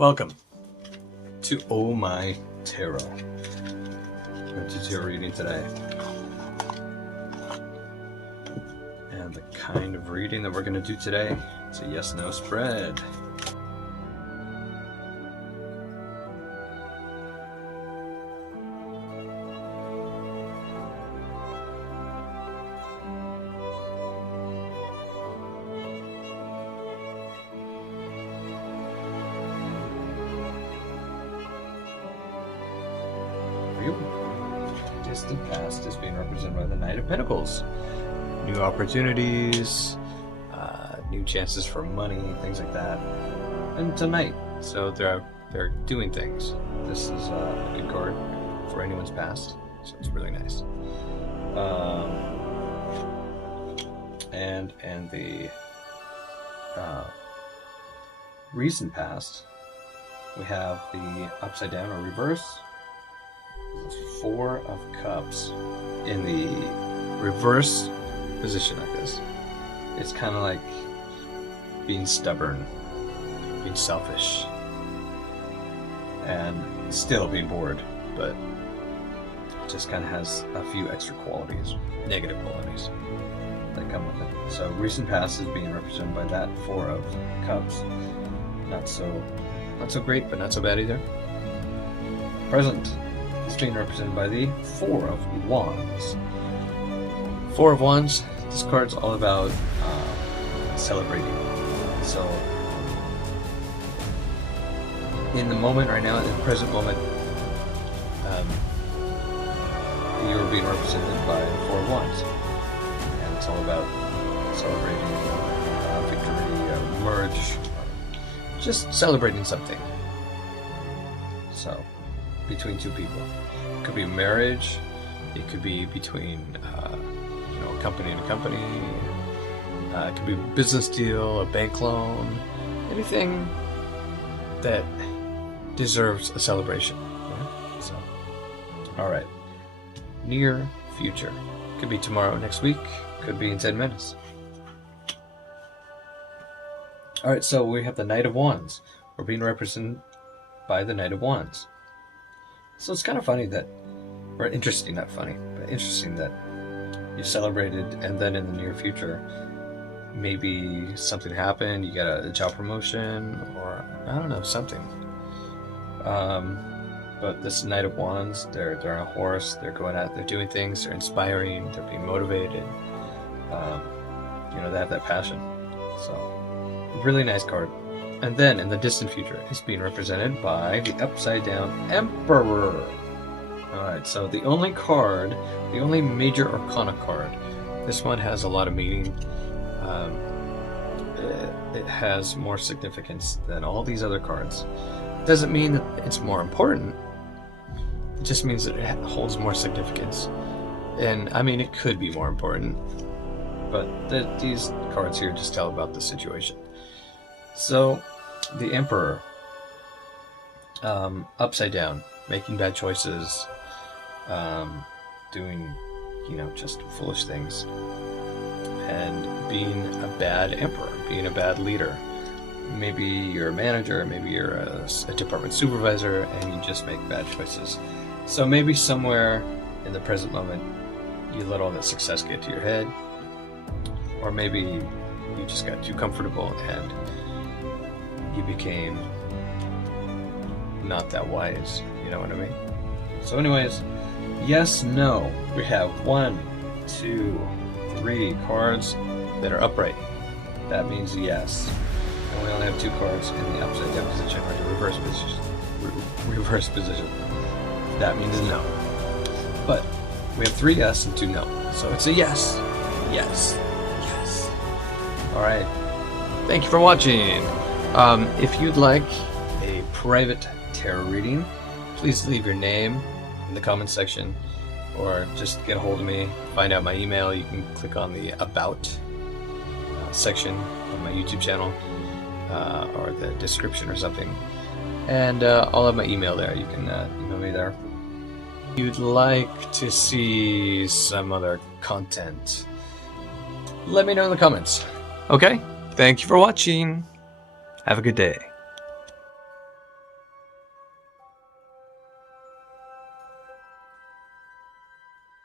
Welcome to Oh My Tarot. I'm going to do tarot reading today. And the kind of reading that we're going to do today is a yes-no spread. Distant past is being represented by the Knight of Pentacles. New opportunities, new chances for money, things like that. And tonight, so they're doing things. This is a good card for anyone's past, so it's really nice. And the recent past, we have the upside down or reverse. Four of Cups in the reverse position like this. It's kind of like being stubborn, being selfish, and still being bored, but it just kind of has a few extra qualities, negative qualities that come with it. So recent past is being represented by that Four of Cups. Not so great, but not so bad either. Present is being represented by the Four of Wands. Four of Wands, this card's all about celebrating. So, in the moment right now, in the present moment, you're being represented by the Four of Wands. And it's all about celebrating victory, merge, just celebrating something. So, between two people. It could be marriage, it could be between company and a company, it could be a business deal, a bank loan, anything that deserves a celebration. Yeah? So, alright. Near future. Could be tomorrow, next week, could be in 10 minutes. Alright, so we have the Knight of Wands. We're being represented by the Knight of Wands. So it's kind of funny that, or interesting, not funny, but interesting that you celebrated and then in the near future, maybe something happened, you got a job promotion, or I don't know, something. But this Knight of Wands, they're on a horse, they're going out, they're doing things, they're inspiring, they're being motivated. They have that passion. So, really nice card. And then, in the distant future, it's being represented by the Upside Down Emperor. Alright, so the only major arcana card, this one has a lot of meaning. It has more significance than all these other cards. It doesn't mean that it's more important. It just means that it holds more significance. And, I mean, it could be more important. But these cards here just tell about the situation. So, the Emperor, upside down, making bad choices, doing, just foolish things, and being a bad emperor, being a bad leader. Maybe you're a manager, maybe you're a department supervisor, and you just make bad choices. So maybe somewhere in the present moment, you let all that success get to your head, or maybe you just got too comfortable and you became not that wise, you know what I mean? So anyways, yes, no. We have 1, 2, 3 cards that are upright. That means yes. And we only have 2 cards in the upside down position or the reverse position. That means no. But we have 3 yes and 2 no. So it's a yes. Yes. Yes. Alright. Thank you for watching. If you'd like a private tarot reading, please leave your name in the comment section, or just get a hold of me, find out my email. You can click on the About section of my YouTube channel, or the description or something, and I'll have my email there. You can email me there. If you'd like to see some other content, let me know in the comments. Okay? Thank you for watching. Have a good day.